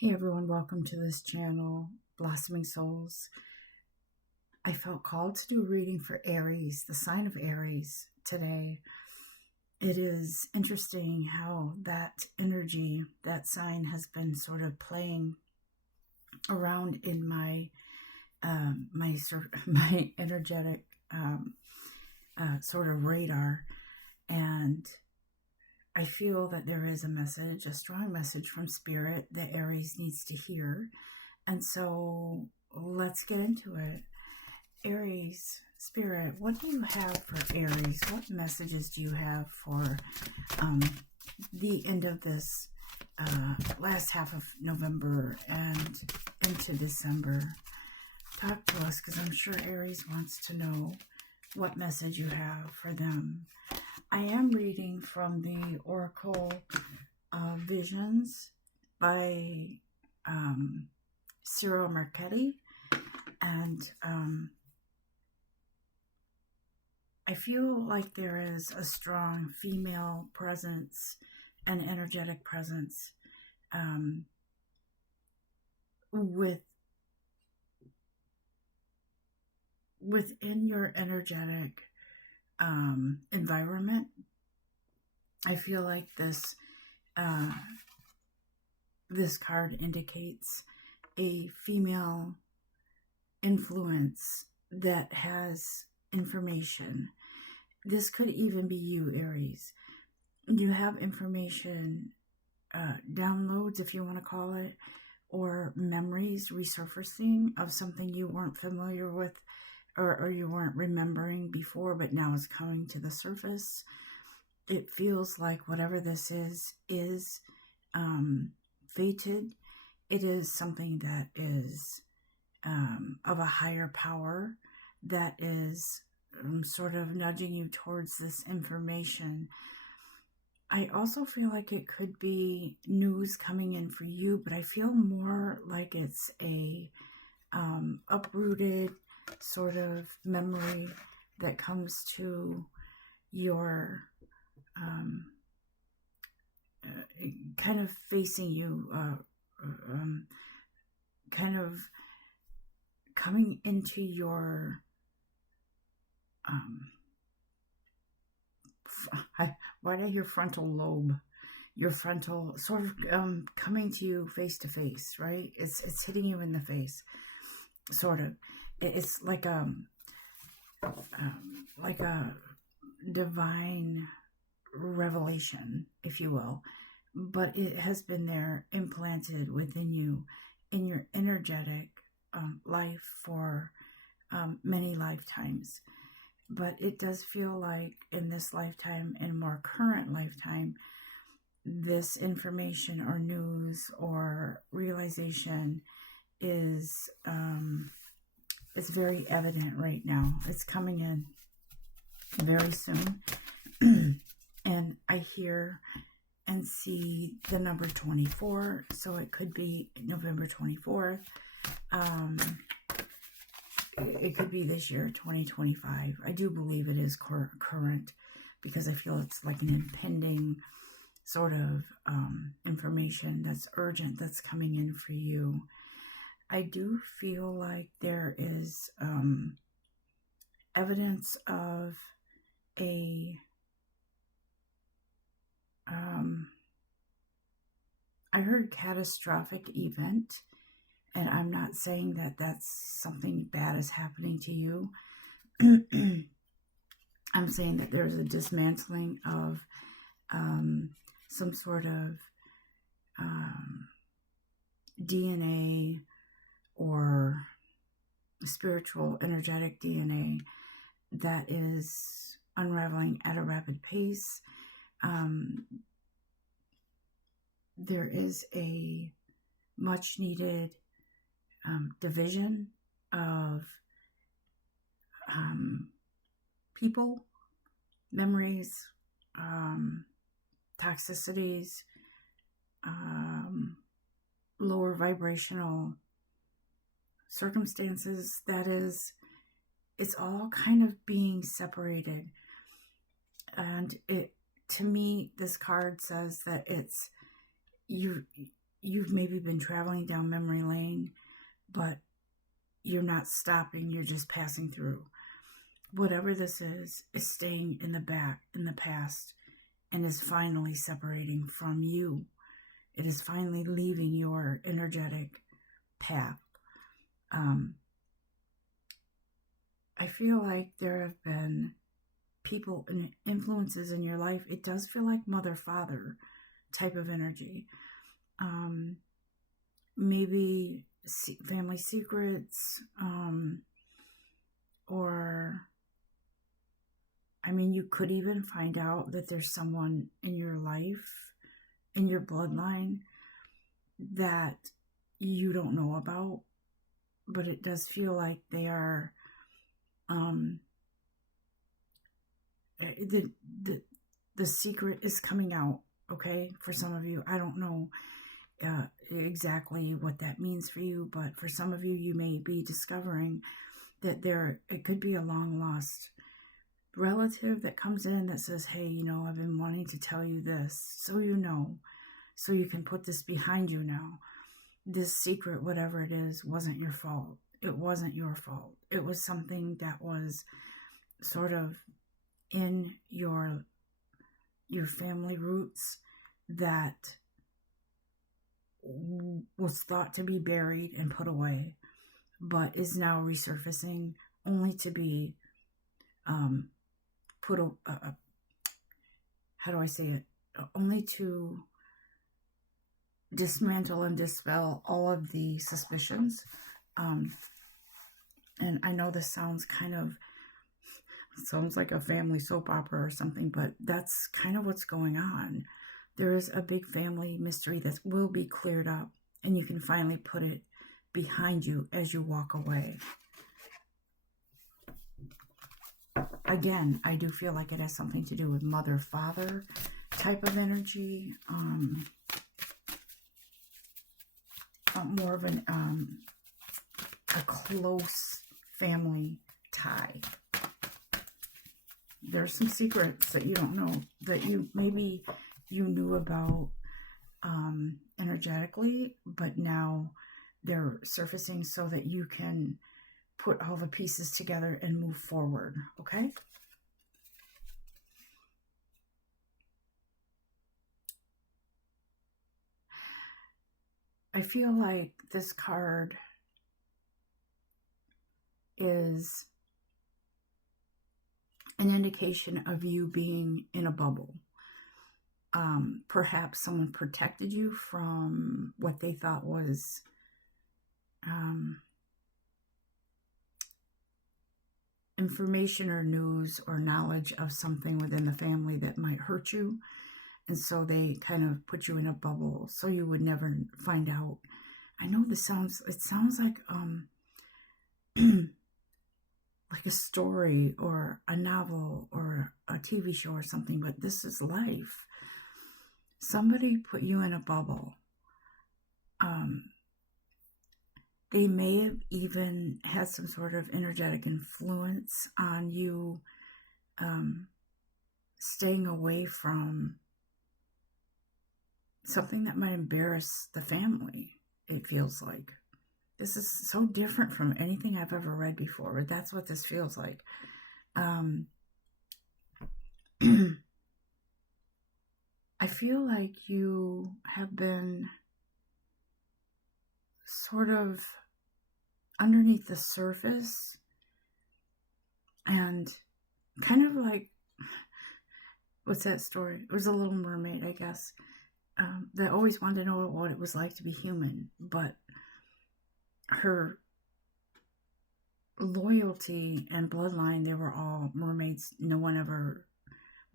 Hey everyone, welcome to this channel, Blossoming Souls. I felt called to do a reading for Aries, the sign of Aries, today. It is interesting how that energy, that sign has been sort of playing around in my my energetic sort of radar, and I feel that there is a message, a strong message from Spirit that Aries needs to hear. And so let's get into it. Aries, Spirit, what do you have for Aries? What messages do you have for the end of this last half of November and into December? Talk to us, because I'm sure Aries wants to know what message you have for them. I am reading from the Oracle Visions by Cyril Marchetti, and I feel like there is a strong female presence and energetic presence within your energetic environment. I feel like this card indicates a female influence that has information. This could even be you, Aries. You have information, downloads, if you want to call it, or memories resurfacing of something you weren't familiar with, or you weren't remembering before, but now it's coming to the surface. It feels like whatever this is fated. It is something that is of a higher power that is sort of nudging you towards this information. I also feel like it could be news coming in for you, but I feel more like it's a uprooted sort of memory that comes to your kind of facing you, kind of coming into your why did I hear frontal lobe? Your frontal, sort of coming to you face to face, right? It's hitting you in the face, sort of. It's like a divine revelation, if you will, but it has been there implanted within you in your energetic life for many lifetimes. But it does feel like in this lifetime and more current lifetime, this information or news or realization is it's very evident right now. It's coming in very soon. And I hear and see the number 24, so it could be November 24th. It could be this year, 2025. I do believe it is current, because I feel it's like an impending sort of information that's urgent that's coming in for you. I do feel like there is evidence of a I heard catastrophic event, and I'm not saying that that's something bad is happening to you. I'm saying that there's a dismantling of some sort of DNA or spiritual, energetic DNA that is unraveling at a rapid pace. There is a much needed division of people, memories, toxicities, lower vibrational circumstances. That is, it's all kind of being separated. And it, to me, this card says that it's you've maybe been traveling down memory lane, but you're not stopping, you're just passing through. Whatever this is staying in the past, and is finally separating from you. It is finally leaving your energetic path. I feel like there have been people and influences in your life. It does feel like mother, father type of energy. Maybe family secrets, or, I mean, you could even find out that there's someone in your life, in your bloodline, that you don't know about, but it does feel like they are, the secret is coming out, okay, for some of you. I don't know exactly what that means for you, but for some of you, you may be discovering that it could be a long lost relative that comes in that says, hey, you know, I've been wanting to tell you this, so you know, so you can put this behind you now. This secret, whatever it is, wasn't your fault. It wasn't your fault. It was something that was sort of in your family roots that was thought to be buried and put away, but is now resurfacing, only to be put how do I say it? Only to dismantle and dispel all of the suspicions. And I know this sounds like a family soap opera or something, but that's kind of what's going on. There is a big family mystery that will be cleared up, and you can finally put it behind you as you walk away. Again, I do feel like it has something to do with mother-father type of energy. More of a close family tie. There's some secrets that you don't know, that maybe you knew about energetically, but now they're surfacing so that you can put all the pieces together and move forward, okay? I feel like this card is an indication of you being in a bubble. Perhaps someone protected you from what they thought was information or news or knowledge of something within the family that might hurt you. And so they kind of put you in a bubble so you would never find out. I know it sounds like like a story or a novel or a TV show or something, but this is life. Somebody put you in a bubble. They may have even had some sort of energetic influence on you, staying away from something that might embarrass the family, it feels like. This is so different from anything I've ever read before, but that's what this feels like. I feel like you have been sort of underneath the surface and kind of like, what's that story? It was a Little Mermaid, I guess, that always wanted to know what it was like to be human, but her loyalty and bloodline, they were all mermaids. No one ever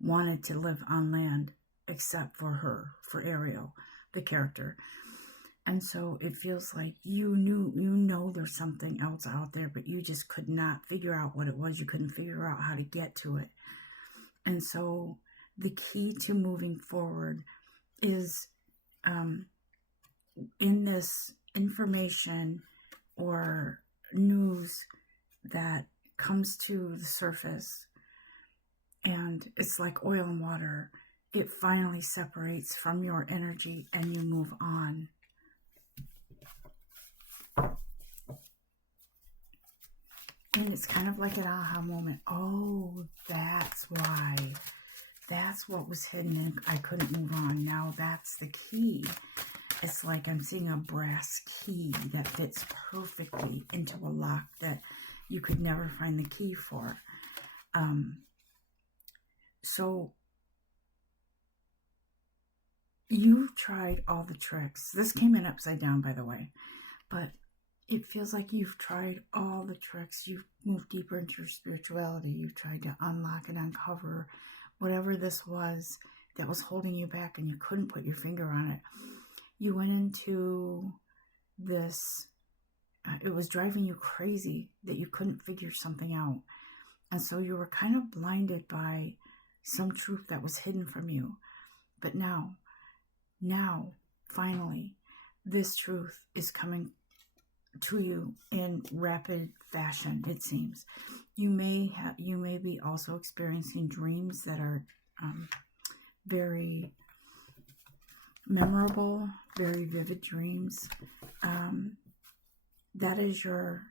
wanted to live on land except for her, for Ariel, the character. And so it feels like you know there's something else out there, but you just could not figure out what it was. You couldn't figure out how to get to it. And so the key to moving forward is in this information or news that comes to the surface, and it's like oil and water. It finally separates from your energy and you move on. it's kind of like an aha moment. Oh, that's why. That's what was hidden and I couldn't move on. Now that's the key. It's like I'm seeing a brass key that fits perfectly into a lock that you could never find the key for. So you've tried all the tricks. This came in upside down, by the way. But it feels like you've tried all the tricks. You've moved deeper into your spirituality. You've tried to unlock and uncover whatever this was that was holding you back and you couldn't put your finger on it. You went into this, it was driving you crazy that you couldn't figure something out. And so you were kind of blinded by some truth that was hidden from you. But now, finally, this truth is coming to you in rapid fashion, it seems. You may be also experiencing dreams that are very memorable, very vivid dreams. That is your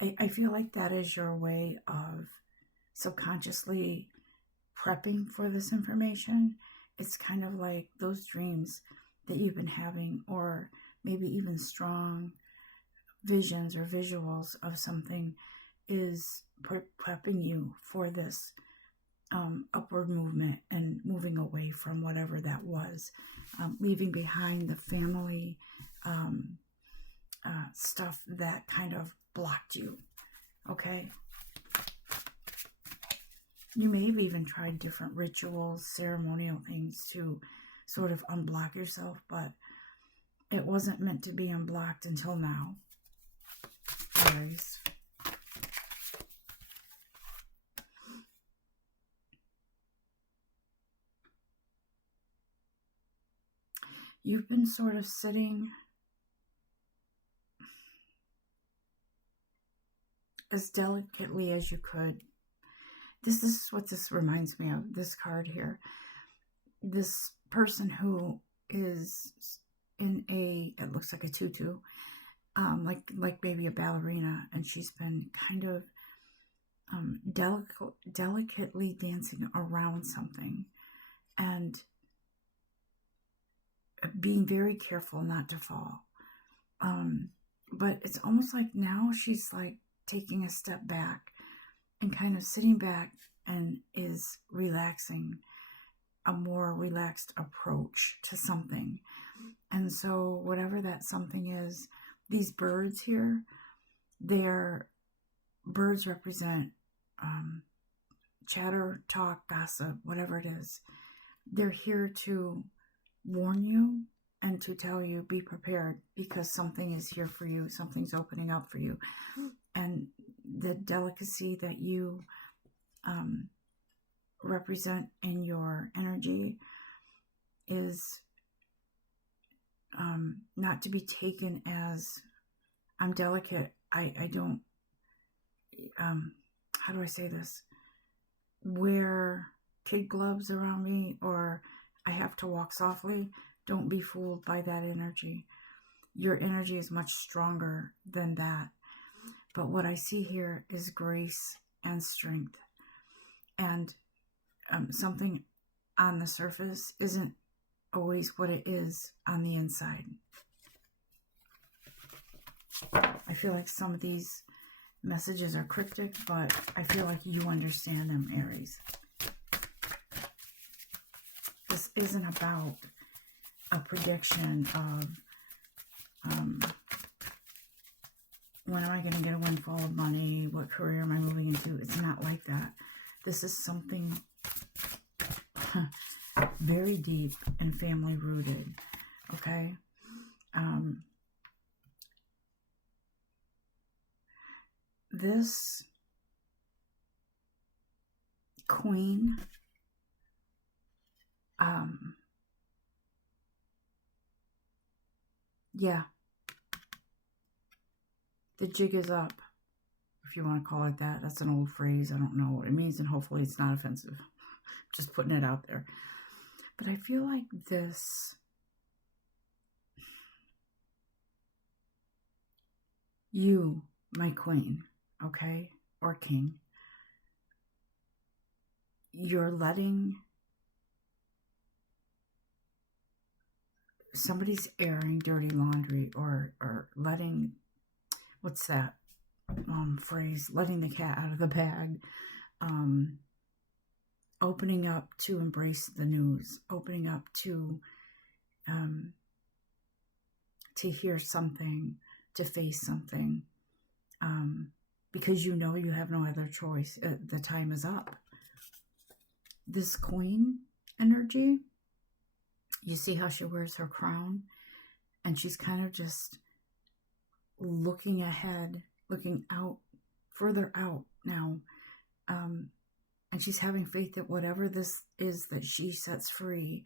I feel like that is your way of subconsciously prepping for this information. It's kind of like those dreams that you've been having, or maybe even strong visions or visuals of something, is prepping you for this upward movement and moving away from whatever that was, leaving behind the family stuff that kind of blocked you. Okay, you may have even tried different rituals, ceremonial things to sort of unblock yourself, but it wasn't meant to be unblocked until now. Aries. You've been sort of sitting as delicately as you could. This is what this reminds me of, this card here. This person who is in it looks like a tutu, like maybe a ballerina, and she's been kind of delicately dancing around something and being very careful not to fall. But it's almost like now she's like taking a step back and kind of sitting back and is relaxing, a more relaxed approach to something. And so whatever that something is, these birds here, birds represent chatter, talk, gossip, whatever it is. They're here to warn you and to tell you, be prepared, because something is here for you. Something's opening up for you. And the delicacy that you represent in your energy is not to be taken as, I'm delicate. I don't, how do I say this? Wear kid gloves around me, or I have to walk softly. Don't be fooled by that energy. Your energy is much stronger than that. But what I see here is grace and strength. And something on the surface isn't always what it is on the inside. I feel like some of these messages are cryptic, but I feel like you understand them, Aries. This isn't about a prediction of when am I going to get a windfall of money? What career am I moving into? It's not like that. This is something very deep and family rooted. Okay? This queen, yeah, the jig is up, if you want to call it that. That's an old phrase. I don't know what it means, and hopefully it's not offensive. Just putting it out there. But I feel like this You, my queen, okay, or king, you're letting somebody's airing dirty laundry, or letting, what's that phrase, letting the cat out of the bag, opening up to embrace the news, opening up to hear something, to face something, because you know you have no other choice. The time is up. This queen energy, you see how she wears her crown, and she's kind of just looking ahead, looking out, further out now, and she's having faith that whatever this is that she sets free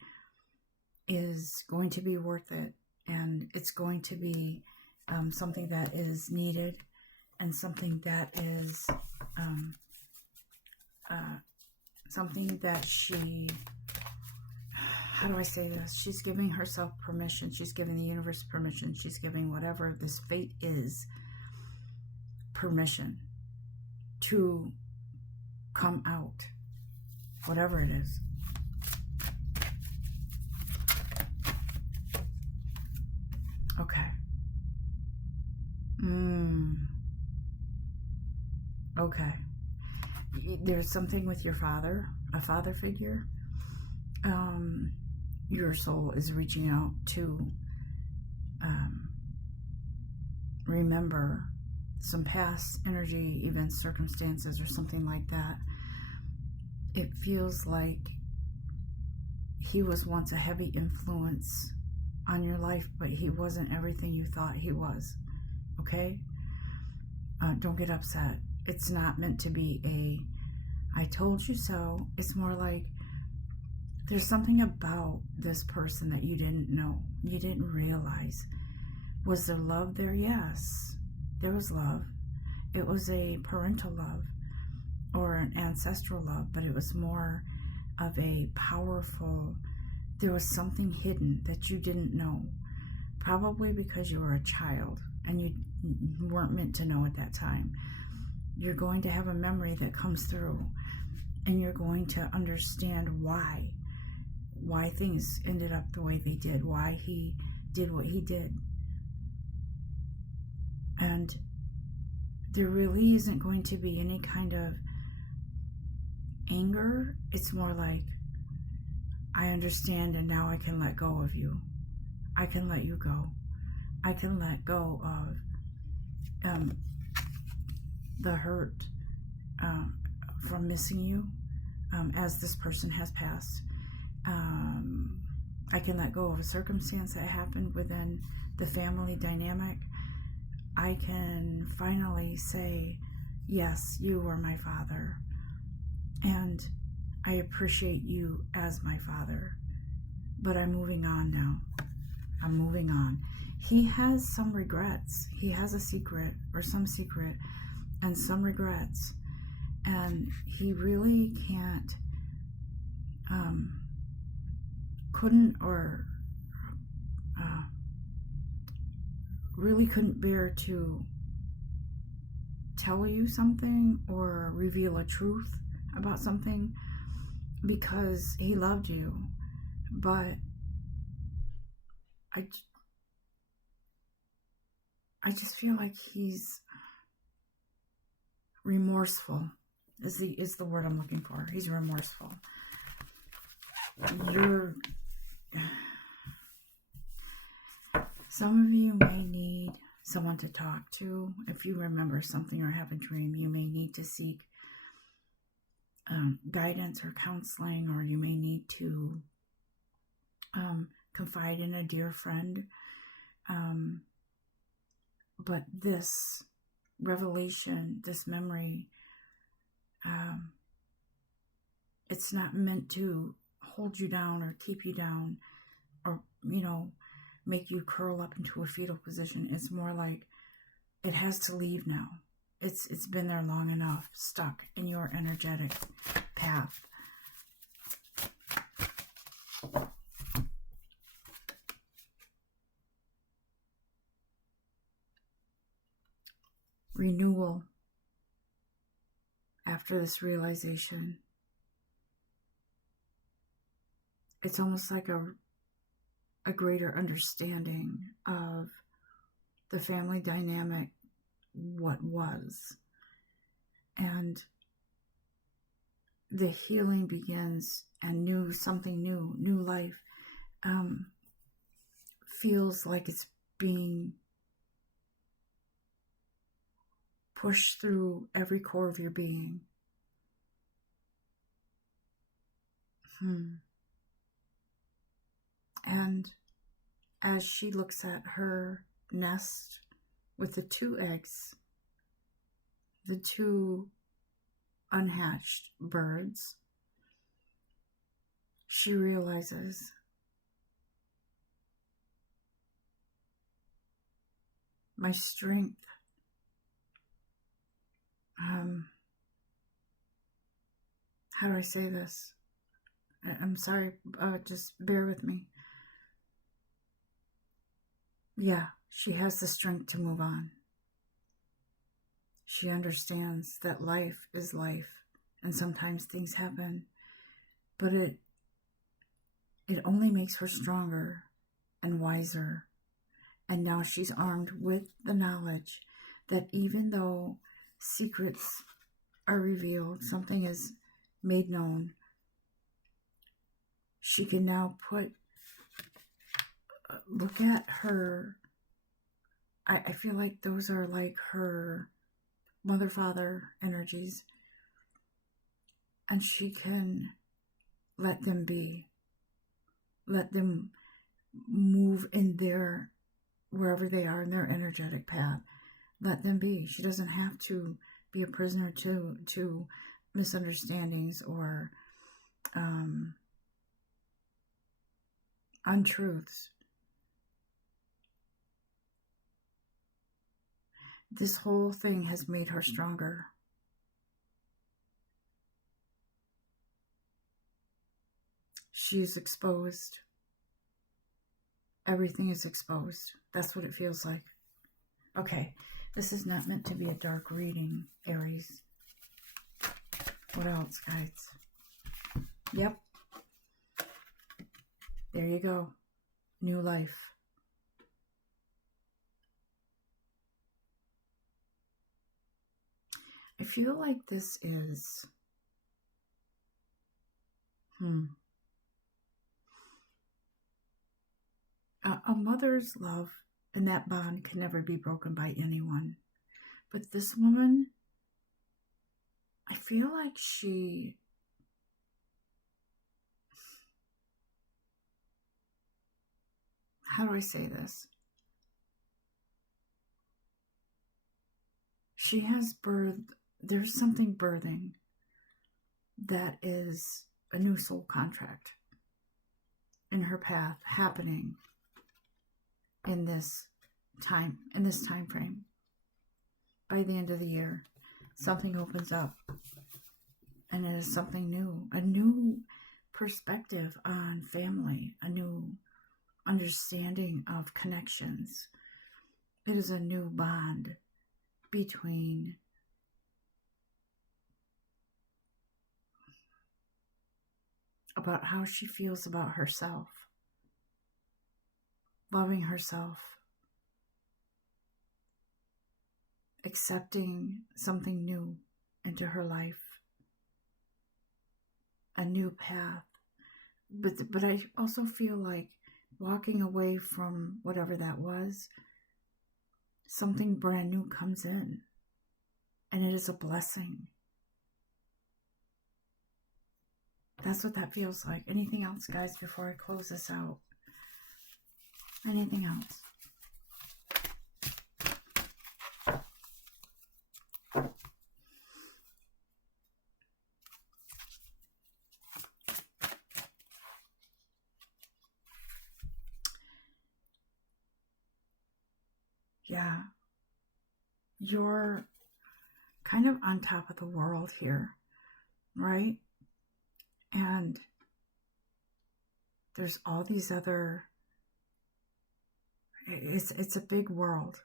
is going to be worth it, and it's going to be something that is needed, and something that is something that she, how do I say this? She's giving herself permission. She's giving the universe permission. She's giving whatever this fate is permission to come out, whatever it is. Okay. Okay. There's something with your father, a father figure. Your soul is reaching out to remember some past energy, events, circumstances, or something like that. It feels like he was once a heavy influence on your life, but he wasn't everything you thought he was. Okay? Don't get upset. It's not meant to be a I told you so. It's more like there's something about this person that you didn't know, you didn't realize. Was there love there? Yes, there was love. It was a parental love or an ancestral love, but it was more of a powerful, there was something hidden that you didn't know, probably because you were a child and you weren't meant to know at that time. You're going to have a memory that comes through, and you're going to understand why things ended up the way they did, why he did what he did. And there really isn't going to be any kind of anger. It's more like, I understand, and now I can let go of you. I can let you go. I can let go of the hurt from missing you as this person has passed. I can let go of a circumstance that happened within the family dynamic. I can finally say, yes, you were my father, and I appreciate you as my father, but I'm moving on now. I'm moving on. He has some regrets. He has a secret, or some secret, and some regrets, and he really couldn't bear to tell you something or reveal a truth about something because he loved you. But I just feel like he's remorseful is the word I'm looking for. He's remorseful. Some of you may need someone to talk to. If you remember something or have a dream, you may need to seek guidance or counseling, or you may need to confide in a dear friend. But this revelation, this memory, it's not meant to hold you down or keep you down, or make you curl up into a fetal position. It's more like it has to leave now. It's been there long enough, stuck in your energetic path. renewal after this realization. It's almost like a greater understanding of the family dynamic, what was. And the healing begins, and something new life feels like it's being pushed through every core of your being. And as she looks at her nest with the 2 eggs, the 2 unhatched birds, she realizes my strength. How do I say this? I'm sorry, just bear with me. Yeah, she has the strength to move on. She understands that life is life, and sometimes things happen, but it only makes her stronger and wiser. And now she's armed with the knowledge that even though secrets are revealed, something is made known, she can now look at her. I feel like those are like her mother-father energies, and she can let them be, let them move in their, wherever they are in their energetic path. Let them be. She doesn't have to be a prisoner to misunderstandings or untruths. This whole thing has made her stronger. She's exposed. Everything is exposed. That's what it feels like. Okay, this is not meant to be a dark reading, Aries. What else, guys? Yep. There you go. New life. I feel like this is... A mother's love and that bond can never be broken by anyone. But this woman, I feel like she... How do I say this? She has birthed... There's something birthing that is a new soul contract in her path happening in this time frame. By the end of the year, something opens up, and it is something new, a new perspective on family, a new understanding of connections. It is a new bond between about how she feels about herself, loving herself, accepting something new into her life, a new path. But I also feel like walking away from whatever that was, something brand new comes in, and it is a blessing. That's what that feels like. Anything else, guys, before I close this out? Anything else? Yeah. You're kind of on top of the world here, right? And there's all these other... It's a big world,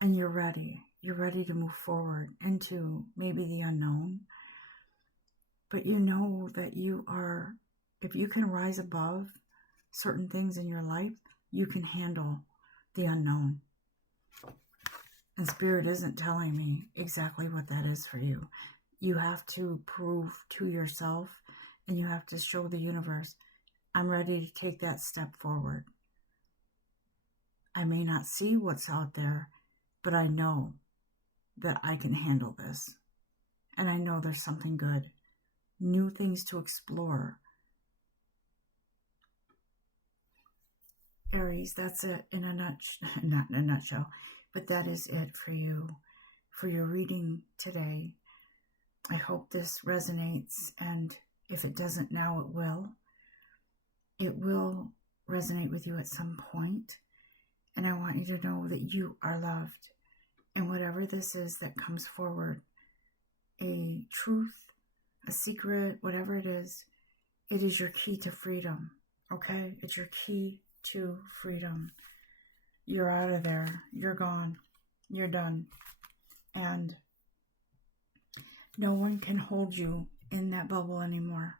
and you're ready. You're ready to move forward into maybe the unknown. But you know that you are, if you can rise above certain things in your life, you can handle the unknown. And Spirit isn't telling me exactly what that is for you. You have to prove to yourself, and you have to show the universe, I'm ready to take that step forward. I may not see what's out there, but I know that I can handle this. And I know there's something good, new things to explore. Aries, that's it in a nutshell, not in a nutshell, but that is it for you, for your reading today. I hope this resonates, and if it doesn't now, it will. It will resonate with you at some point, and I want you to know that you are loved, and whatever this is that comes forward, a truth, a secret, whatever it is your key to freedom, okay? It's your key to freedom. You're out of there. You're gone. You're done. And no one can hold you in that bubble anymore.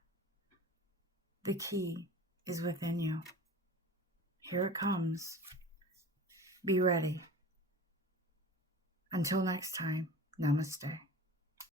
The key is within you. Here it comes. Be ready. Until next time, namaste.